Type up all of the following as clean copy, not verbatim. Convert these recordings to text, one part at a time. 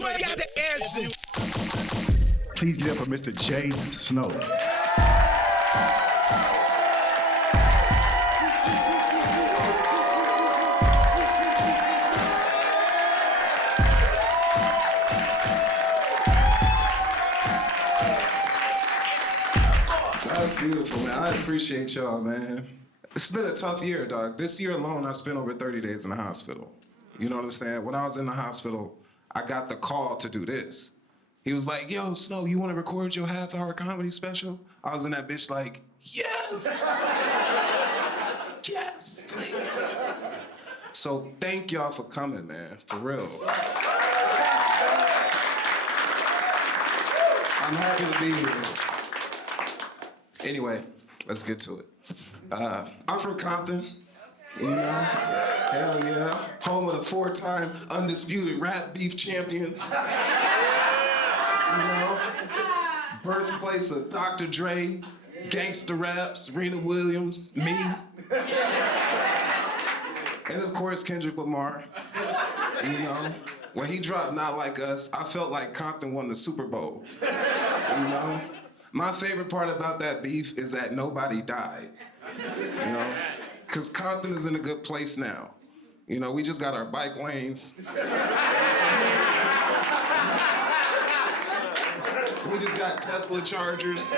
got the answers. Please give it up for Mr. J. Snow. That's beautiful, man. I appreciate y'all, man. It's been a tough year, dog. This year alone, I spent over 30 days in the hospital. You know what I'm saying? When I was in the hospital, I got the call to do this. He was like, yo, Snow, you want to record your half-hour comedy special? I was in that bitch like, yes! Yes, please. So thank y'all for coming, man, for real. I'm happy to be here. Anyway, let's get to it. I'm from Compton, you know? Hell yeah. Home of the 4-time undisputed rap beef champions. You know? Birthplace of Dr. Dre, Gangsta Rap, Serena Williams, me. And of course, Kendrick Lamar. You know? When he dropped Not Like Us, I felt like Compton won the Super Bowl. You know? My favorite part about that beef is that nobody died, you know? Because Compton is in a good place now. You know, we just got our bike lanes. We just got Tesla chargers.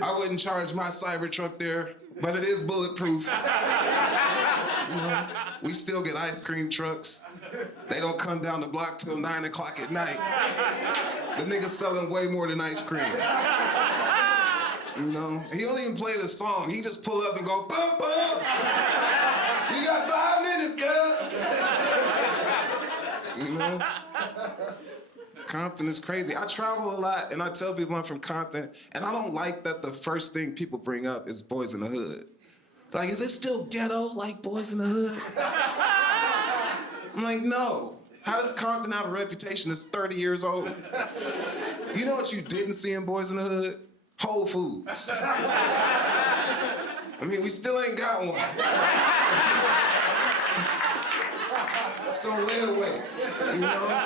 I wouldn't charge my Cybertruck there, but it is bulletproof. You know, we still get ice cream trucks. They don't come down the block till 9 o'clock at night. The nigga's selling way more than ice cream. You know? He don't even play the song. He just pull up and go, bum, bum. You got 5 minutes, girl. You know? Compton is crazy. I travel a lot, and I tell people I'm from Compton, and I don't like that the first thing people bring up is Boys in the Hood. Like, is it still ghetto like Boys in the Hood? I'm like, no. How does Compton have a reputation that's 30 years old? You know what you didn't see in Boys in the Hood? Whole Foods. I mean, we still ain't got one. So lay away, you know?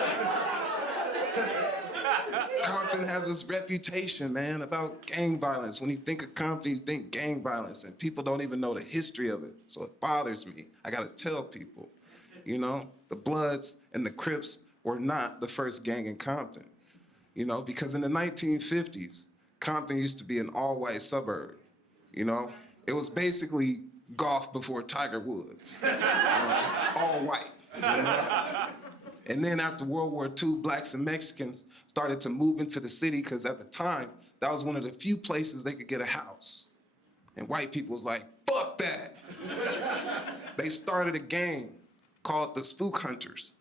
Compton has this reputation, man, about gang violence. When you think of Compton, you think gang violence, and people don't even know the history of it. So it bothers me. I gotta tell people, you know? The Bloods and the Crips were not the first gang in Compton, you know? Because in the 1950s, Compton used to be an all-white suburb, you know? It was basically golf before Tiger Woods, you know? All white, you know? And then after World War II, blacks and Mexicans started to move into the city because at the time, that was one of the few places they could get a house. And white people was like, fuck that. They started a gang called the Spook Hunters.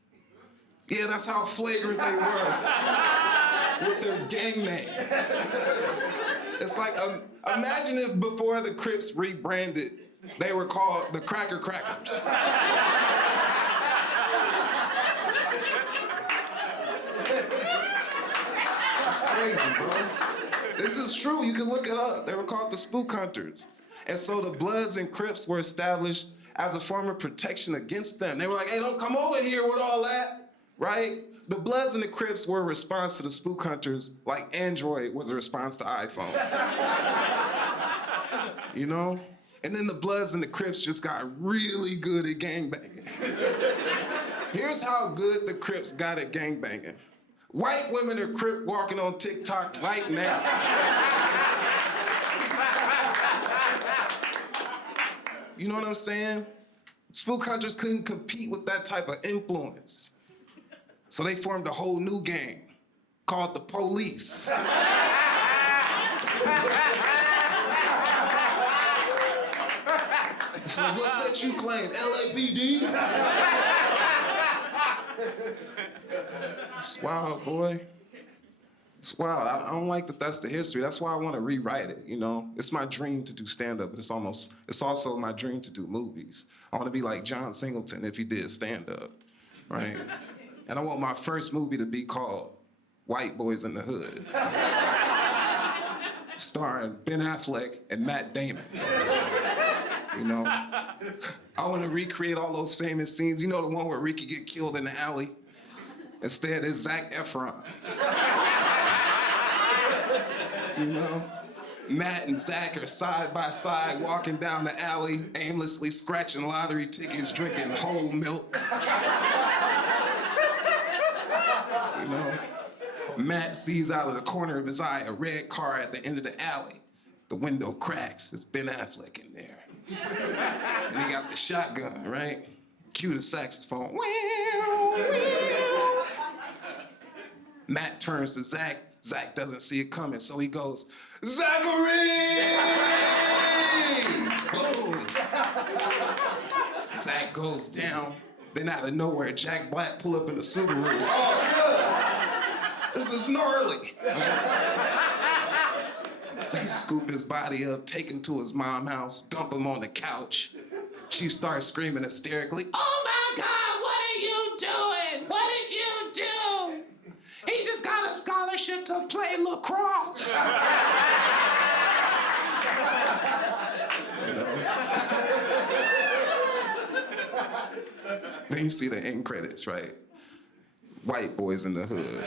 Yeah, that's how flagrant they were with their gang name. It's like, imagine if before the Crips rebranded, they were called the Cracker Crackers. It's crazy, bro. This is true, you can look it up. They were called the Spook Hunters. And so the Bloods and Crips were established as a form of protection against them. They were like, hey, don't come over here with all that, right? The Bloods and the Crips were a response to the Spook Hunters like Android was a response to iPhone. You know? And then the Bloods and the Crips just got really good at gangbanging. Here's how good the Crips got at gangbanging. White women are Crip walking on TikTok right now. You know what I'm saying? Spook Hunters couldn't compete with that type of influence. So they formed a whole new gang called the Police. So what set you claim? LAPD? It's wild, boy. It's wild. I don't like that that's the history. That's why I want to rewrite it, you know? It's my dream to do stand-up, but it's also my dream to do movies. I want to be like John Singleton if he did stand-up, right? And I want my first movie to be called White Boys in the Hood. Starring Ben Affleck and Matt Damon. You know? I want to recreate all those famous scenes. You know the one where Ricky get killed in the alley? Instead, it's Zac Efron. You know? Matt and Zach are side by side walking down the alley, aimlessly scratching lottery tickets, drinking whole milk. You know? Matt sees out of the corner of his eye a red car at the end of the alley. The window cracks. It's Ben Affleck in there. And he got the shotgun, right? Cue the saxophone. Matt turns to Zach. Zach doesn't see it coming, so he goes, Zachary! Boom. Zach goes down. Then out of nowhere, Jack Black pull up in the Subaru. Oh, good. This is gnarly. They scoop his body up, take him to his mom's house, dump him on the couch. She starts screaming hysterically, oh my God, what are you doing? What did you do? He just got a scholarship to play lacrosse. Then you see the end credits, right? White Boys in the Hood.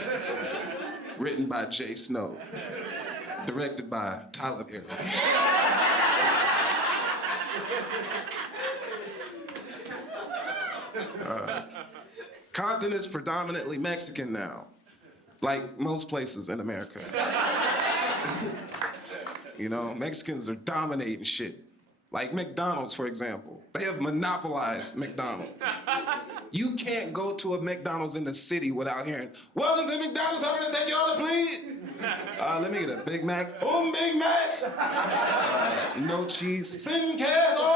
Written by Jay Snow. Directed by Tyler Perry. Compton is predominantly Mexican now, like most places in America. You know, Mexicans are dominating shit. Like McDonald's, for example. They have monopolized McDonald's. You can't go to a McDonald's in the city without hearing, welcome to McDonald's, how can I take your order, please? Let me get a Big Mac. Oh, Big Mac! No cheese. Sin queso!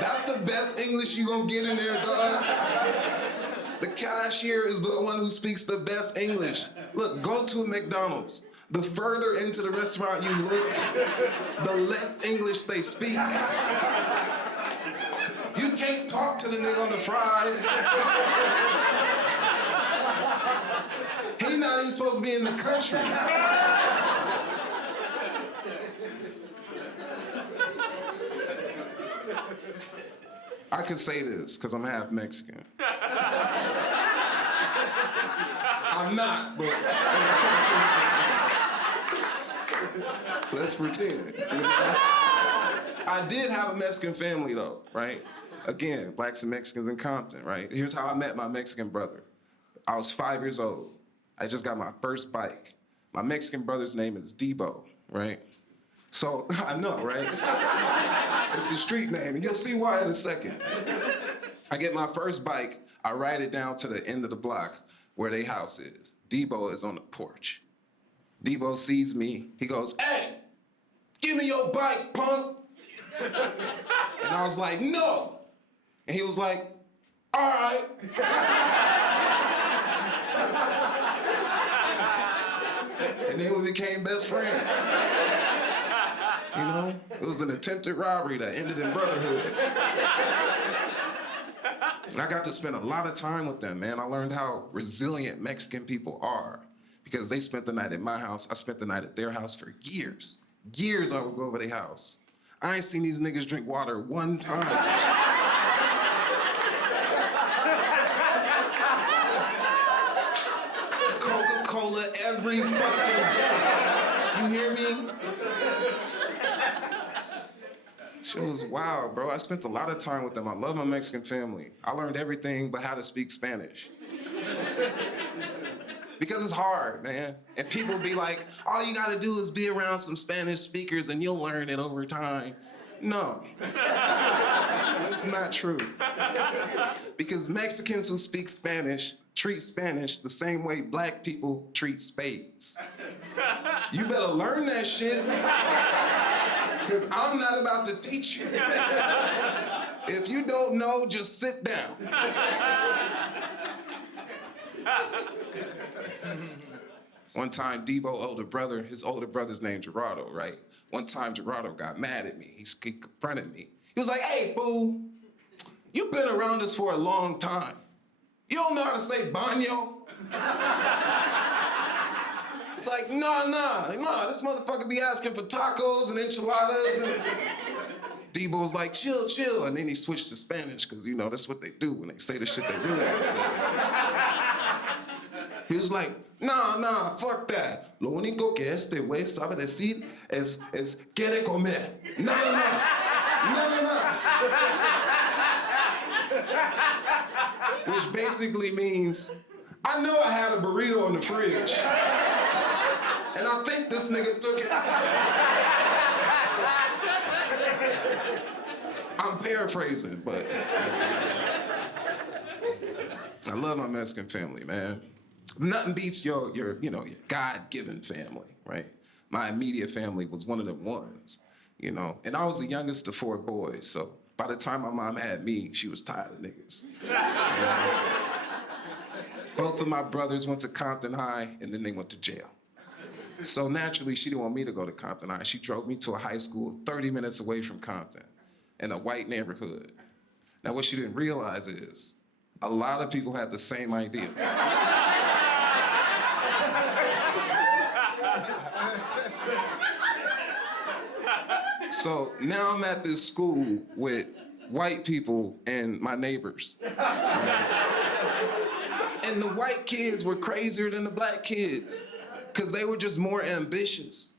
That's the best English you gonna get in there, dog. The cashier is the one who speaks the best English. Look, go to a McDonald's. The further into the restaurant you look, the less English they speak. You can't talk to the nigga on the fries. He's not even supposed to be in the country. I can say this, because I'm half Mexican. I'm not, but let's pretend. You know? I did have a Mexican family though, right? Again, blacks and Mexicans in Compton, right? Here's how I met my Mexican brother. I was 5 years old. I just got my first bike. My Mexican brother's name is Debo, right? So, I know, right? It's his street name, and you'll see why in a second. I get my first bike, I ride it down to the end of the block where their house is. Debo is on the porch. Debo sees me, he goes, hey, give me your bike, punk. And I was like, no. And he was like, all right. And then we became best friends. You know, it was an attempted robbery that ended in brotherhood. And I got to spend a lot of time with them, man. I learned how resilient Mexican people are because they spent the night at my house. I spent the night at their house for years. Years I would go over their house. I ain't seen these niggas drink water one time. Coca-Cola every fucking day. You hear me? Shit was wild, bro. I spent a lot of time with them. I love my Mexican family. I learned everything but how to speak Spanish. Because it's hard, man. And people be like, all you gotta do is be around some Spanish speakers and you'll learn it over time. No. It's not true. Because Mexicans who speak Spanish treat Spanish the same way black people treat spades. You better learn that shit. Because I'm not about to teach you. If you don't know, just sit down. One time, his older brother's named Gerardo, right? One time, Gerardo got mad at me. He confronted me. He was like, hey, fool, you've been around us for a long time. You don't know how to say baño? It's like, nah, this motherfucker be asking for tacos and enchiladas. And Debo's like, chill. And then he switched to Spanish, because, that's what they do when they say the shit they really want to say. He was like, nah, fuck that. Lo único que este güey sabe decir es quiere comer. Nada más. Which basically means, I know I had a burrito in the fridge. And I think this nigga took it. I'm paraphrasing, but I love my Mexican family, man. Nothing beats your God-given family, right? My immediate family was one of them ones, And I was the youngest of 4 boys, so by the time my mom had me, she was tired of niggas. Both of my brothers went to Compton High, and then they went to jail. So naturally, she didn't want me to go to Compton High. She drove me to a high school 30 minutes away from Compton in a white neighborhood. Now, what she didn't realize is a lot of people had the same idea. So now I'm at this school with white people and my neighbors. And the white kids were crazier than the black kids, because they were just more ambitious,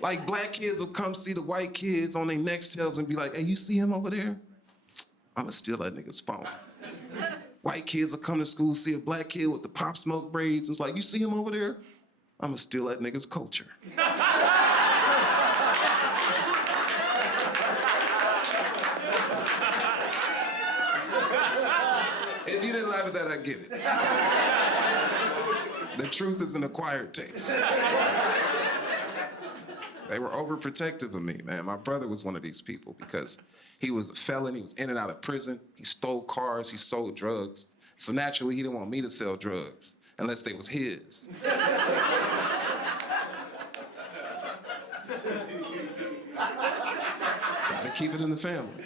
Like, black kids will come see the white kids on their Nextels and be like, hey, you see him over there? I'ma steal that nigga's phone. White kids will come to school, see a black kid with the Pop Smoke braids, and it's like, you see him over there? I'ma steal that nigga's culture. If you didn't laugh at that, I get it. The truth is an acquired taste. They were overprotective of me, man. My brother was one of these people because he was a felon. He was in and out of prison. He stole cars. He sold drugs. So naturally, he didn't want me to sell drugs unless they was his. Gotta keep it in the family,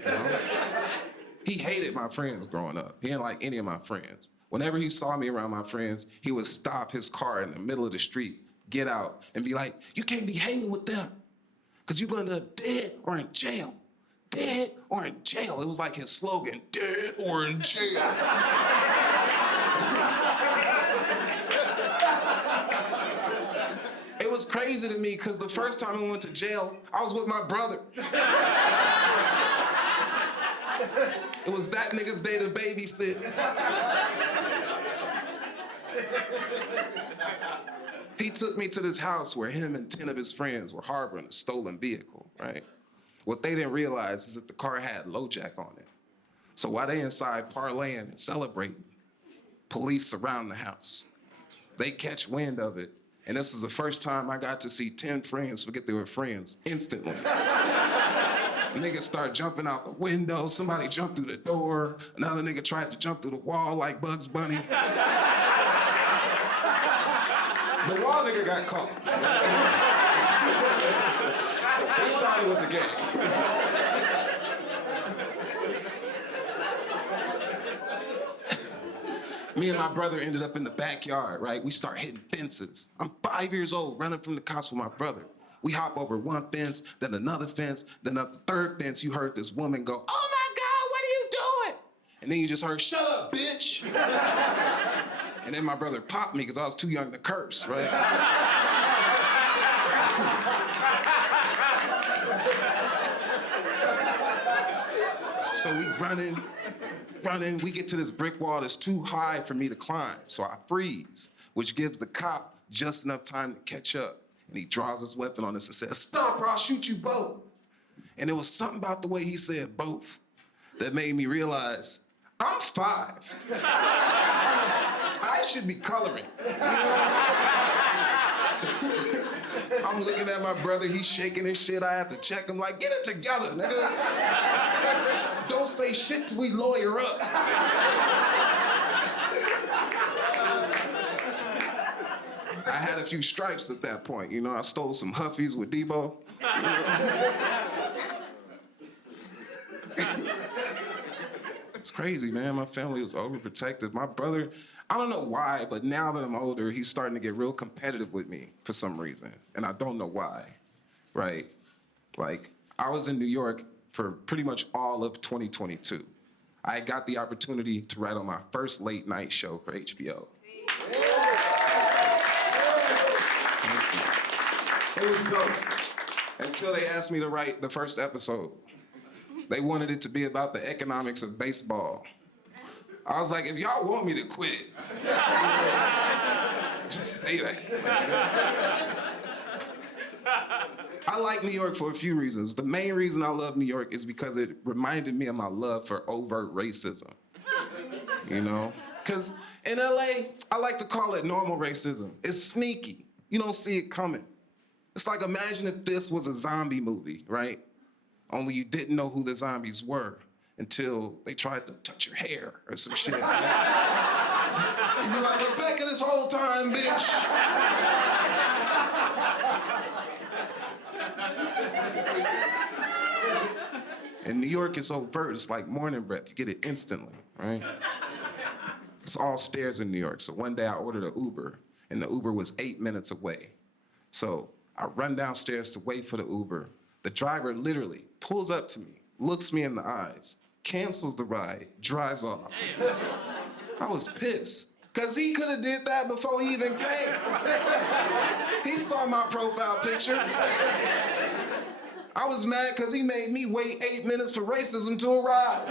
He hated my friends growing up. He didn't like any of my friends. Whenever he saw me around my friends, he would stop his car in the middle of the street, get out, and be like, you can't be hanging with them, because you're gonna end up dead or in jail. Dead or in jail. It was like his slogan, dead or in jail. It was crazy to me, because the first time I went to jail, I was with my brother. It was that nigga's day to babysit. He took me to this house where him and 10 of his friends were harboring a stolen vehicle, right? What they didn't realize is that the car had LoJack on it. So while they inside parlaying and celebrating, police surround the house. They catch wind of it, and this was the first time I got to see 10 friends forget they were friends instantly. Niggas start jumping out the window. Somebody jumped through the door. Another nigga tried to jump through the wall like Bugs Bunny. The wall nigga got caught. He thought it was a game. Me and my brother ended up in the backyard, right? We start hitting fences. I'm 5 years old, running from the cops with my brother. We hop over one fence, then another fence, then up the third fence. You heard this woman go, oh my God, what are you doing? And then you just heard, shut up, bitch. And then my brother popped me because I was too young to curse, right? So we running. We get to this brick wall that's too high for me to climb. So I freeze, which gives the cop just enough time to catch up. And he draws his weapon on us and says, stop or I'll shoot you both. And it was something about the way he said both that made me realize, I'm 5. I should be coloring. I'm looking at my brother, he's shaking his shit. I have to check him like, get it together, nigga. Don't say shit till we lawyer up. I had a few stripes at that point, I stole some Huffies with Debo. It's crazy, man. My family was overprotective. My brother, I don't know why, but now that I'm older, he's starting to get real competitive with me for some reason. And I don't know why, right? Like, I was in New York for pretty much all of 2022. I got the opportunity to write on my first late night show for HBO. It was dope. Until they asked me to write the first episode. They wanted it to be about the economics of baseball. I was like, if y'all want me to quit, just say that. I like New York for a few reasons. The main reason I love New York is because it reminded me of my love for overt racism. You know? Because in LA, I like to call it normal racism. It's sneaky. You don't see it coming. It's like, imagine if this was a zombie movie, right? Only you didn't know who the zombies were until they tried to touch your hair or some shit. You'd be like, Rebecca, this whole time, bitch. In New York, it's overt. It's like morning breath. You get it instantly, right? It's all stairs in New York. So one day I ordered an Uber, and the Uber was 8 minutes away. So I run downstairs to wait for the Uber. The driver literally pulls up to me, looks me in the eyes, cancels the ride, drives off. I was pissed, because he could have did that before he even came. He saw my profile picture. I was mad because he made me wait 8 minutes for racism to arrive.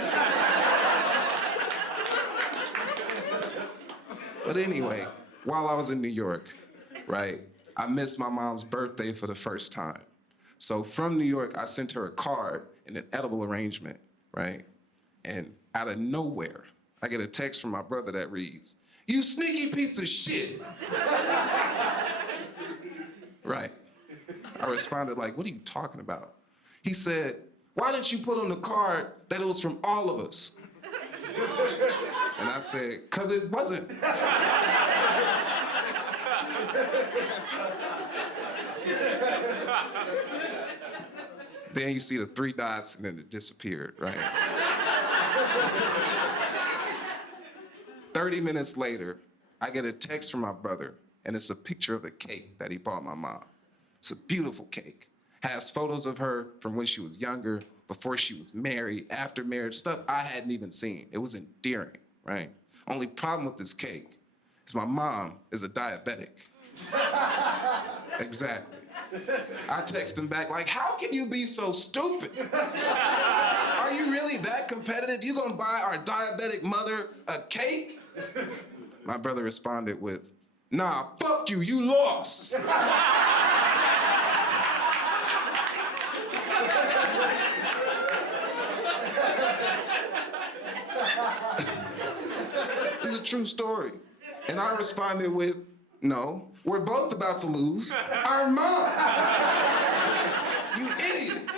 But anyway, while I was in New York, right, I missed my mom's birthday for the first time. So from New York, I sent her a card and an edible arrangement, right? And out of nowhere, I get a text from my brother that reads, "You sneaky piece of shit." Right. I responded like, "What are you talking about?" He said, "Why didn't you put on the card that it was from all of us?" And I said, "'Cause it wasn't." Then you see the 3 dots and then it disappeared, right? 30 minutes later, I get a text from my brother, and it's a picture of a cake that he bought my mom. It's a beautiful cake. Has photos of her from when she was younger, before she was married, after marriage, stuff I hadn't even seen. It was endearing, right? Only problem with this cake is my mom is a diabetic. Exactly. I text him back like, "How can you be so stupid? Are you really that competitive? You gonna buy our diabetic mother a cake?" My brother responded with, "Nah, fuck you, you lost." It's a true story. And I responded with, "No, we're both about to lose our mom. You idiot."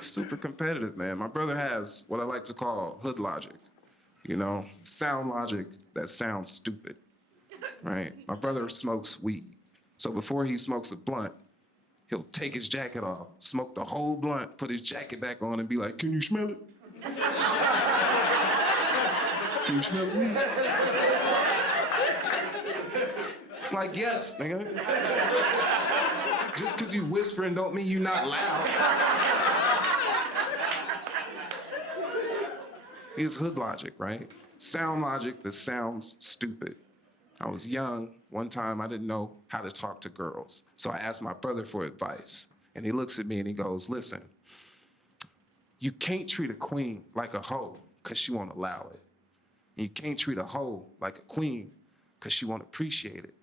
Super competitive, man. My brother has what I like to call hood logic. You know, sound logic that sounds stupid, right? My brother smokes weed. So before he smokes a blunt, he'll take his jacket off, smoke the whole blunt, put his jacket back on, and be like, "Can you smell it? Can you smell weed?" I'm like, "Yes, nigga." Just because you whispering don't mean you not loud. It's hood logic, right? Sound logic that sounds stupid. I was young. One time I didn't know how to talk to girls. So I asked my brother for advice. And he looks at me and he goes, "Listen, you can't treat a queen like a hoe because she won't allow it. And you can't treat a hoe like a queen because she won't appreciate it."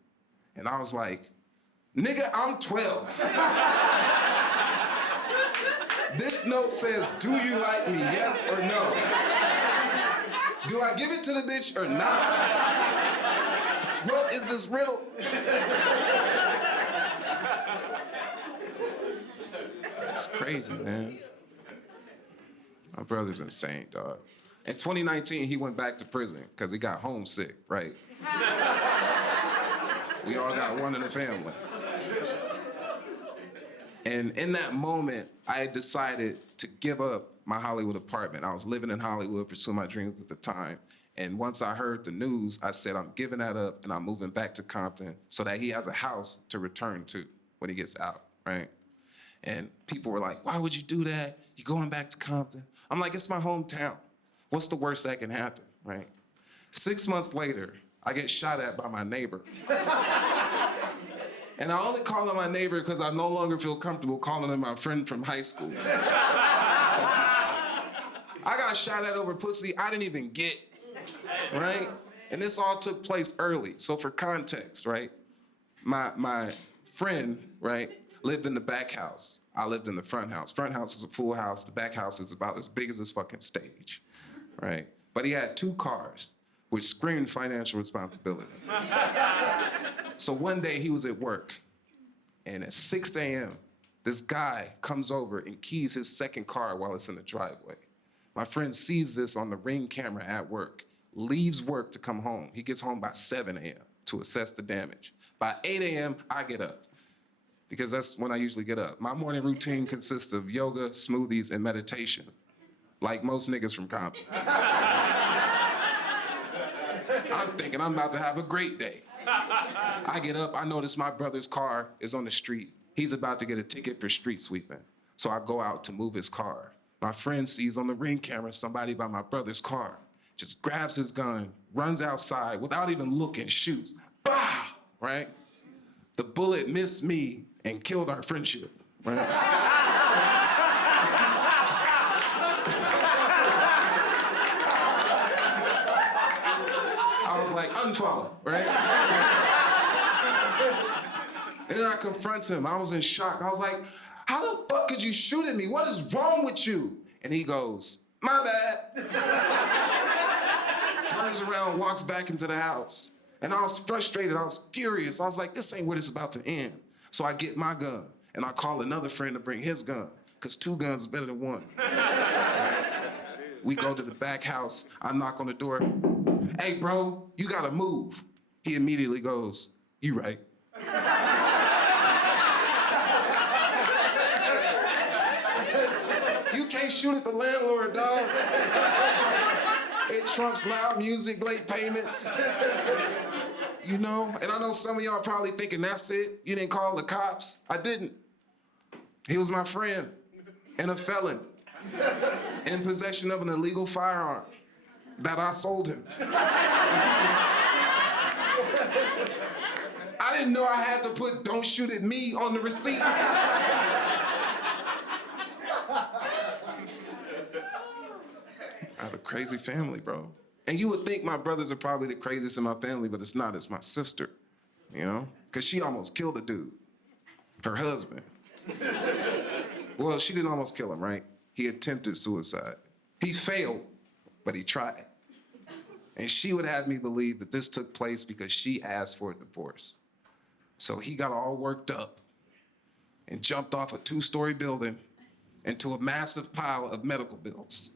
And I was like, "Nigga, I'm 12. This note says, do you like me, yes or no? Do I give it to the bitch or not? What is this riddle?" It's crazy, man. My brother's insane, dog. In 2019, he went back to prison because he got homesick, right? We all got one in the family. And in that moment, I decided to give up my Hollywood apartment. I was living in Hollywood, pursuing my dreams at the time. And once I heard the news, I said, I'm giving that up and I'm moving back to Compton so that he has a house to return to when he gets out, right? And people were like, why would you do that? You're going back to Compton. I'm like, it's my hometown. What's the worst that can happen, right? 6 months later, I get shot at by my neighbor. And I only call him my neighbor because I no longer feel comfortable calling him my friend from high school. I got shot at over pussy I didn't even get, right? And this all took place early. So for context, right? My friend, right, lived in the back house. I lived in the front house. Front house is a full house. The back house is about as big as this fucking stage, right? But he had 2 cars, which screamed financial responsibility. So one day he was at work, and at 6 a.m., this guy comes over and keys his second car while it's in the driveway. My friend sees this on the Ring camera at work, leaves work to come home. He gets home by 7 a.m. to assess the damage. By 8 a.m., I get up, because that's when I usually get up. My morning routine consists of yoga, smoothies, and meditation, like most niggas from Compton. I'm thinking I'm about to have a great day. I get up, I notice my brother's car is on the street. He's about to get a ticket for street sweeping. So I go out to move his car. My friend sees on the Ring camera somebody by my brother's car, just grabs his gun, runs outside without even looking, shoots, bah, right? The bullet missed me and killed our friendship, right? I was like, unfollow, right? And then I confront him. I was in shock. I was like, how the fuck could you shoot at me? What is wrong with you? And he goes, my bad. Turns around, walks back into the house. And I was frustrated. I was furious. I was like, this ain't where this is about to end. So I get my gun, and I call another friend to bring his gun, because 2 guns is better than 1. We go to the back house. I knock on the door. Hey, bro, you gotta move. He immediately goes, you right. You can't shoot at the landlord, dog. It trumps loud music, late payments. You know? And I know some of y'all probably thinking, that's it? You didn't call the cops? I didn't. He was my friend and a felon in possession of an illegal firearm that I sold him. I didn't know I had to put "don't shoot at me" on the receipt. I have a crazy family, bro. And you would think my brothers are probably the craziest in my family, but it's not. It's my sister, you know? Because she almost killed a dude, her husband. Well, she didn't almost kill him, right? He attempted suicide. He failed, but he tried. And she would have me believe that this took place because she asked for a divorce. So he got all worked up and jumped off a 2-story building into a massive pile of medical bills.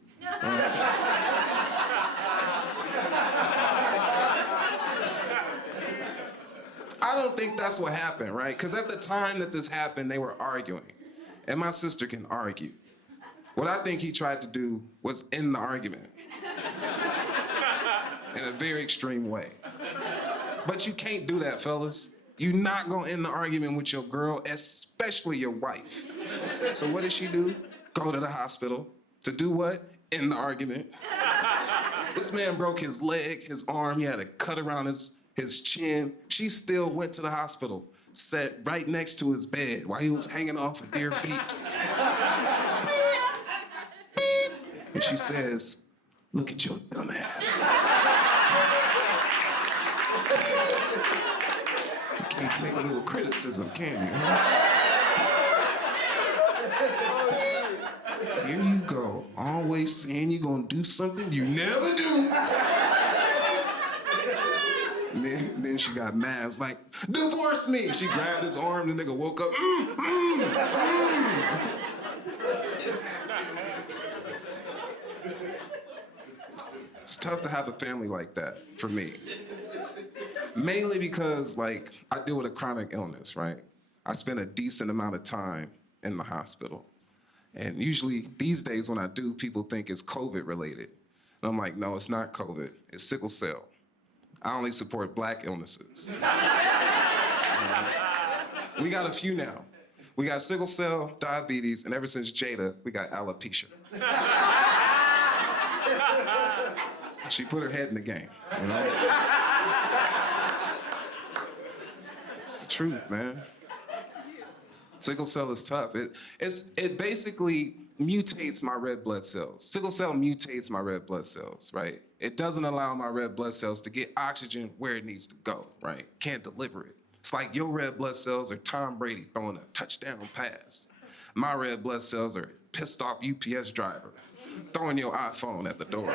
I don't think that's what happened, right? Because at the time that this happened, they were arguing. And my sister can argue. What I think he tried to do was end the argument in a very extreme way. But you can't do that, fellas. You're not gonna end the argument with your girl, especially your wife. So what did she do? Go to the hospital. To do what? End the argument. This man broke his leg, his arm, he had a cut around his chin. She still went to the hospital, sat right next to his bed while he was hanging off of deer beeps. And she says, look at your dumb ass. You can't take a little criticism, can you? Huh? Here you go, always saying you're gonna do something you never do. And then she got mad. It's like, divorce me. She grabbed his arm, the nigga woke up. It's tough to have a family like that for me. Mainly because, like, I deal with a chronic illness, right? I spend a decent amount of time in the hospital. And usually these days when I do, people think it's COVID related. And I'm like, no, it's not COVID, it's sickle cell. I only support Black illnesses. We got a few now. We got sickle cell, diabetes, and ever since Jada, we got alopecia. She put her head in the game, you know? It's the truth, man. Sickle cell is tough. It basically mutates my red blood cells. Sickle cell mutates my red blood cells, right? It doesn't allow my red blood cells to get oxygen where it needs to go, right? Can't deliver it. It's like your red blood cells are Tom Brady throwing a touchdown pass. My red blood cells are pissed off UPS driver throwing your iPhone at the door.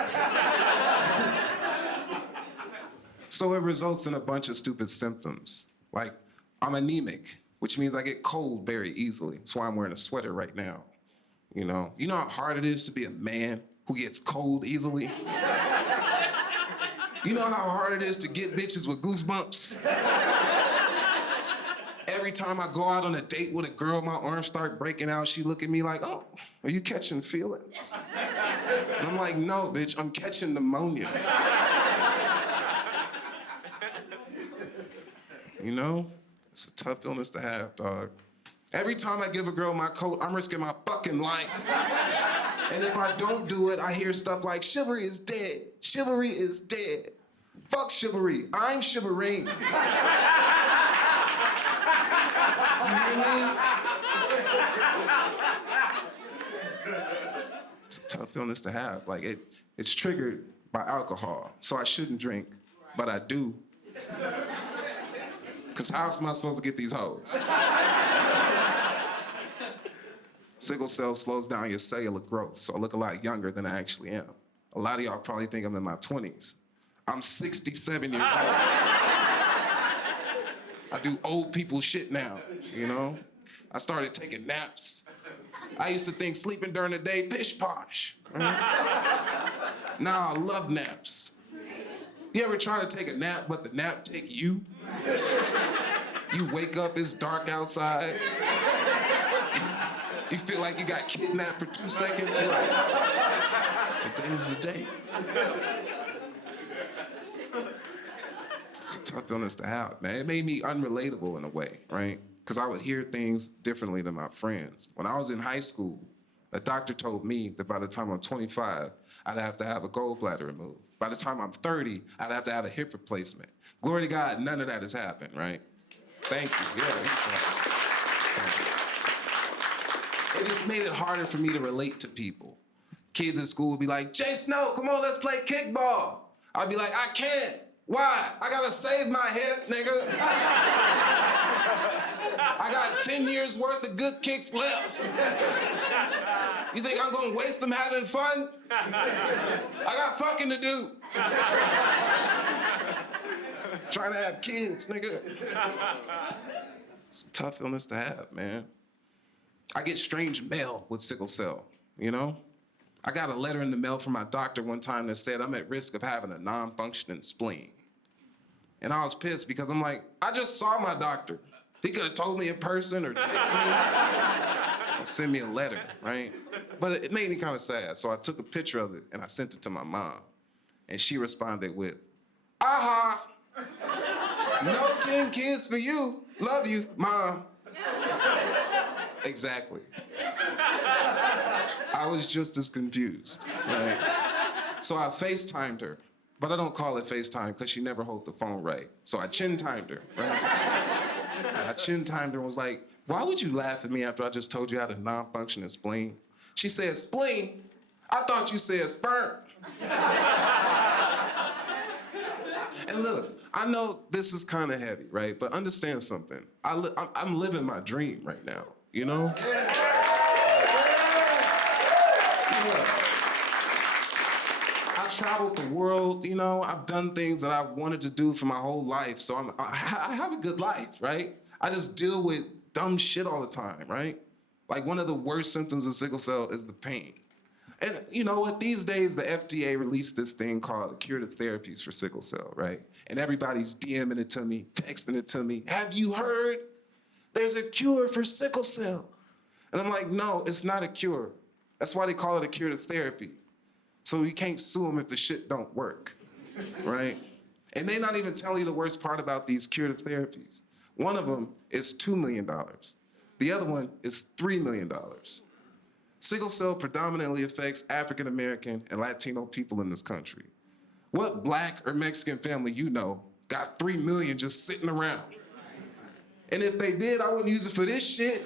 So it results in a bunch of stupid symptoms. Like, I'm anemic, which means I get cold very easily. That's why I'm wearing a sweater right now. You know how hard it is to be a man who gets cold easily? You know how hard it is to get bitches with goosebumps? Every time I go out on a date with a girl, my arms start breaking out. She look at me like, oh, are you catching feelings? And I'm like, no, bitch, I'm catching pneumonia. You know? It's a tough illness to have, dog. Every time I give a girl my coat, I'm risking my fucking life. And if I don't do it, I hear stuff like, chivalry is dead. Chivalry is dead. Fuck chivalry. I'm shivering. You hear me? It's a tough illness to have. Like, it's triggered by alcohol, so I shouldn't drink, but I do. Because how else am I supposed to get these hoes? Sickle cell slows down your cellular growth, so I look a lot younger than I actually am. A lot of y'all probably think I'm in my 20s. I'm 67 years old. I do old people shit now, you know? I started taking naps. I used to think sleeping during the day, pish posh. Right? Now I love naps. You ever try to take a nap, but the nap take you? You wake up, it's dark outside. You feel like you got kidnapped for 2 seconds. You're like, today's the day. It's a tough illness to have, man. It made me unrelatable in a way, right? Because I would hear things differently than my friends. When I was in high school, a doctor told me that by the time I'm 25, I'd have to have a gallbladder removed. By the time I'm 30, I'd have to have a hip replacement. Glory to God, none of that has happened, right? Thank you. Yeah, thank you. It just made it harder for me to relate to people. Kids at school would be like, Jay Snow, come on, let's play kickball. I'd be like, I can't. Why? I gotta save my hip, nigga. I got 10 years worth of good kicks left. You think I'm gonna waste them having fun? I got fucking to do. Trying to have kids, nigga. It's a tough illness to have, man. I get strange mail with sickle cell, you know? I got a letter in the mail from my doctor one time that said I'm at risk of having a non-functioning spleen. And I was pissed because I'm like, I just saw my doctor. He could have told me in person or text me or send me a letter, right? But it made me kind of sad, so I took a picture of it and I sent it to my mom. And she responded with, aha, no 10 kids for you. Love you, Mom. Exactly. I was just as confused, right? So I FaceTimed her, but I don't call it FaceTime because she never holds the phone right. So I chin-timed her, right? I chin-timed her and was like, why would you laugh at me after I just told you I had a non-functioning spleen? She said, spleen? I thought you said sperm. And look, I know this is kind of heavy, right? But understand something. I'm living my dream right now, you know? Yeah. I traveled the world, you know? I've done things that I wanted to do for my whole life, so I have a good life, right? I just deal with dumb shit all the time, right? Like one of the worst symptoms of sickle cell is the pain. And you know what, these days the FDA released this thing called curative therapies for sickle cell, right? And everybody's DMing it to me, texting it to me. Have you heard? There's a cure for sickle cell. And I'm like, no, it's not a cure. That's why they call it a curative therapy. So you can't sue them if the shit don't work, right? And they're not even telling you the worst part about these curative therapies. One of them is $2 million. The other one is $3 million. Sickle cell predominantly affects African American and Latino people in this country. What Black or Mexican family you know got $3 million just sitting around? And if they did, I wouldn't use it for this shit.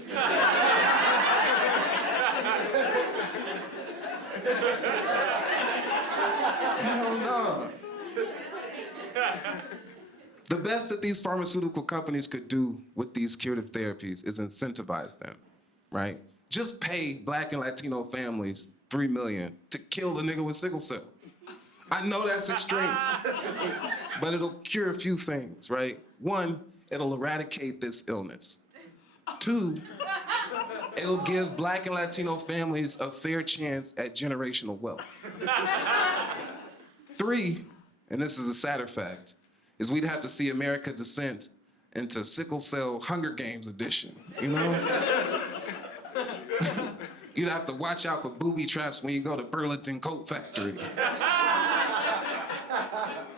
Hell no. The best that these pharmaceutical companies could do with these curative therapies is incentivize them, right? Just pay Black and Latino families $3 million to kill the nigga with sickle cell. I know that's extreme, but it'll cure a few things, right? One, it'll eradicate this illness. Two, it'll give Black and Latino families a fair chance at generational wealth. Three, and this is a sadder fact, is we'd have to see America descend into sickle cell Hunger Games edition, you know? You'd have to watch out for booby traps when you go to Burlington Coat Factory.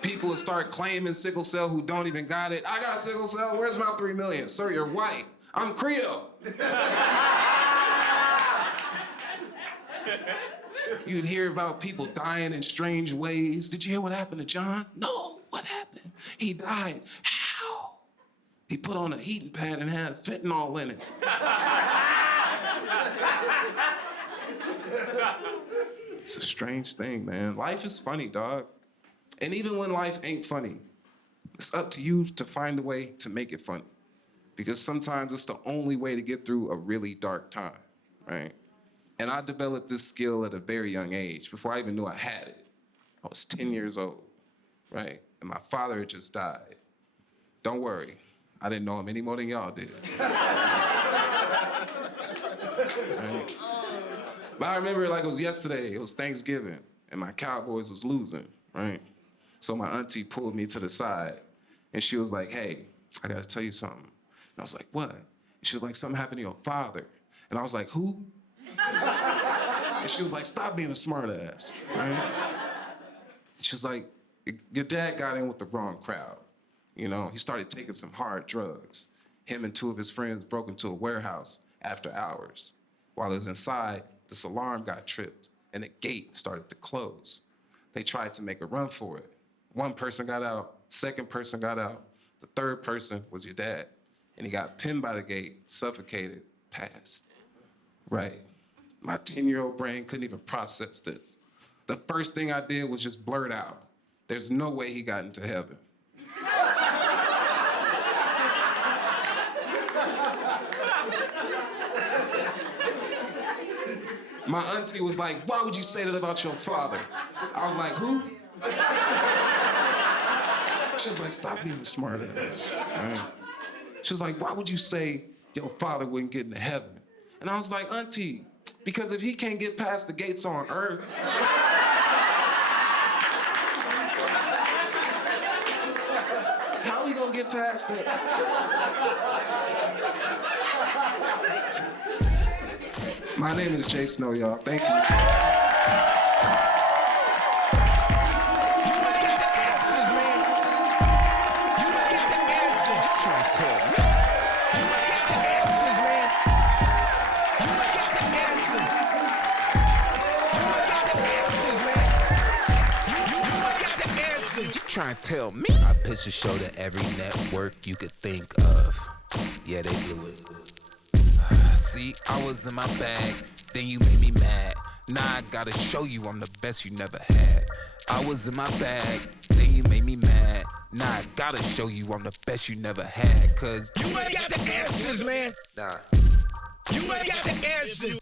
People will start claiming sickle cell who don't even got it. I got sickle cell, where's my $3 million? Sir, you're white. I'm Creole. You'd hear about people dying in strange ways. Did you hear what happened to John? No, what happened? He died. How? He put on a heating pad and had fentanyl in it. It's a strange thing, man. Life is funny, dog. And even when life ain't funny, it's up to you to find a way to make it funny. Because sometimes it's the only way to get through a really dark time, right? And I developed this skill at a very young age, before I even knew I had it. I was 10 years old, right? And my father had just died. Don't worry, I didn't know him any more than y'all did. Right? But I remember it like it was yesterday. It was Thanksgiving, and my Cowboys was losing, right? So my auntie pulled me to the side, and she was like, hey, I gotta tell you something. And I was like, what? And she was like, something happened to your father. And I was like, who? And she was like, stop being a smart ass, right? She was like, your dad got in with the wrong crowd. You know, he started taking some hard drugs. Him and two of his friends broke into a warehouse after hours. While he was inside, this alarm got tripped and the gate started to close. They tried to make a run for it. One person got out, second person got out, the third person was your dad. And he got pinned by the gate, suffocated, passed. Right. My 10-year-old brain couldn't even process this. The first thing I did was just blurt out, there's no way he got into heaven. My auntie was like, why would you say that about your father? I was like, who? She was like, stop being a smart ass. Right? She was like, why would you say your father wouldn't get into heaven? And I was like, auntie, because if he can't get past the gates on earth, how are we gonna get past it? My name is Jay Snow, y'all. Thank you. Trying to tell me. I pitched a show to every network you could think of. Yeah, they blew it. See, I was in my bag, then you made me mad. Now I gotta show you I'm the best you never had. I was in my bag, then you made me mad. Now I gotta show you I'm the best you never had. Cause you ain't got the answers, man. Nah. You ain't got the answers.